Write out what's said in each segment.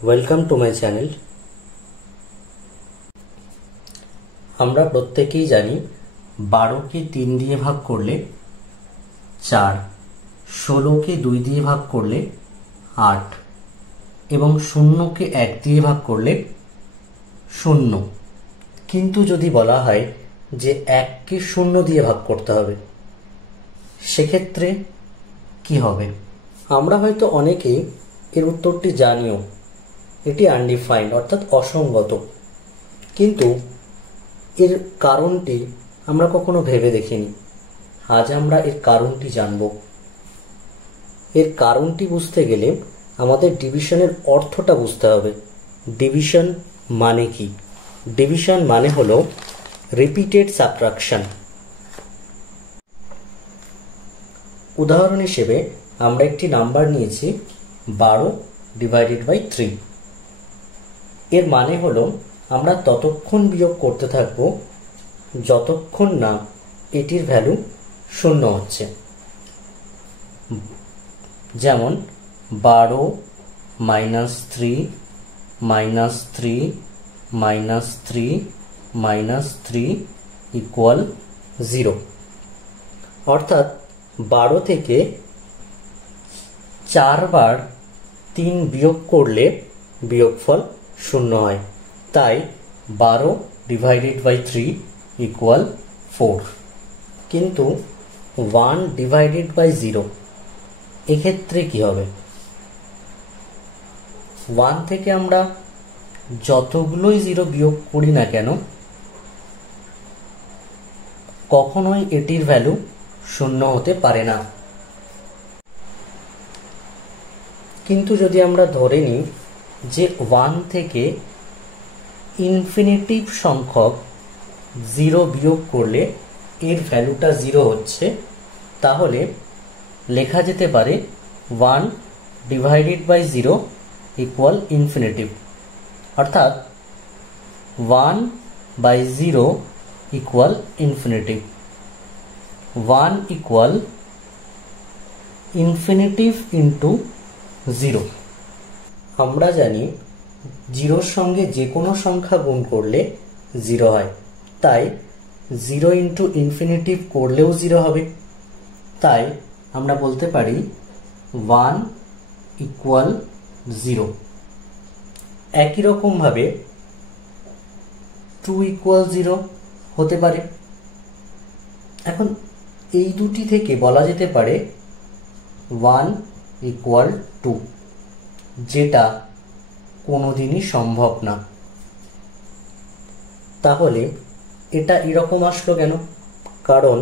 Welcome to my channel. আমরা প্রত্যেকেই জানি 12কে 3 দিয়ে ভাগ করলে 4, 16কে 2 দিয়ে ভাগ করলে 8 এবং 0কে 1 দিয়ে ভাগ করলে 0। কিন্তু যদি বলা হয় যে 1কে 0 দিয়ে ভাগ করতে হবে, সেক্ষেত্রে কি হবে? আমরা হয়তো অনেকেই এর উত্তরটি জানিও। এটি আনডিফাইন্ড অর্থাৎ অসঙ্গত, কিন্তু এর কারণটি আমরা কখনো ভেবে দেখিনি। আজ আমরা এর কারণটি জানব। এর কারণটি বুঝতে গেলে আমাদের ডিভিশনের অর্থটা বুঝতে হবে। ডিভিশন মানে কি? ডিভিশন মানে হলো রিপিটেড সাবট্রাকশন। উদাহরণ হিসেবে আমরা একটি নাম্বার নিয়েছি 12 ডিভাইডেড বাই 3। এর মানে হলো আমরা ততক্ষণ বিয়োগ করতে থাকবো যতক্ষণ না এটির ভ্যালু 0 হচ্ছে। যেমন 12 -3 -3 -3 -3 ইকুয়াল 0। অর্থাৎ 12 থেকে 4 বার 3 বিয়োগ করলে বিয়োগফল 0 হয়। তাই 12 ডিভাইডেড বাই 3 ইকুয়াল 4। কিন্তু 1 ডিভাইডেড বাই 0 এক্ষেত্রে কি হবে? 1 থেকে আমরা যতগুলোই 0 বিয়োগ করি না কেন, কখনোই এটির ভ্যালু 0 হতে পারে না। কিন্তু যদি আমরা ধরে নিই যে 1 থেকে ইনফিনিটিভ সংখ্যক 0 বিয়োগ করলে এর ভ্যালুটা 0 হচ্ছে, তাহলে লেখা যেতে পারে 1 ডিভাইডেড বাই 0 ইকুয়াল ইনফিনিটিভ। অর্থাৎ 1 by 0 equal infinitive. 1 equal infinitive into 0। আমরা জানি 0-র সঙ্গে যে কোনো সংখ্যা গুণ করলে 0 হয়। তাই 0 ইন্টু ইনফিনিটিভ করলেও 0 হবে। তাই আমরা বলতে পারি 1 ইকুয়াল 0। একই রকমভাবে 2 ইকুয়াল 0 হতে পারে। এখন এই দুটি থেকে বলা যেতে পারে 1 ইকুয়াল 2, যেটা কোনোদিনই সম্ভব না। তাহলে এটা এরকম আসলো কেন? কারণ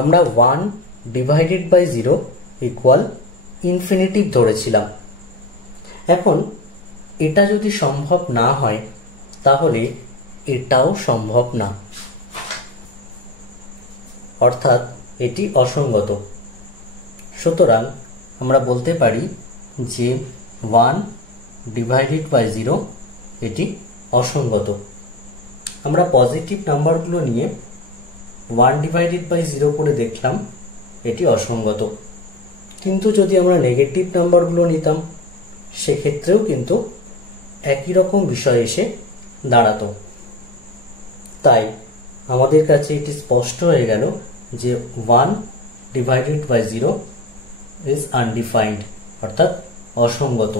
আমরা 1 ডিভাইডেড বাই 0 ইকুয়াল ইনফিনিটিভ ধরেছিলাম। এখন এটা যদি সম্ভব না হয়, তাহলে এটাও সম্ভব না, অর্থাৎ এটি অসঙ্গত। সুতরাং আমরা বলতে পারি যে 1 ডিভাইডেড বাই 0 এটি অসঙ্গত। আমরা পজিটিভ নাম্বারগুলো নিয়ে 1 ডিভাইডেড বাই 0 করে দেখলাম এটি অসঙ্গত। কিন্তু যদি আমরা নেগেটিভ নাম্বারগুলো নিতাম, সেক্ষেত্রেও কিন্তু একই রকম বিষয় এসে দাঁড়াতো। তাই আমাদের কাছে এটি স্পষ্ট হয়ে গেল যে 1 ডিভাইডেড বাই 0 ইজ আনডিফাইন্ড, অর্থাৎ অসঙ্গত।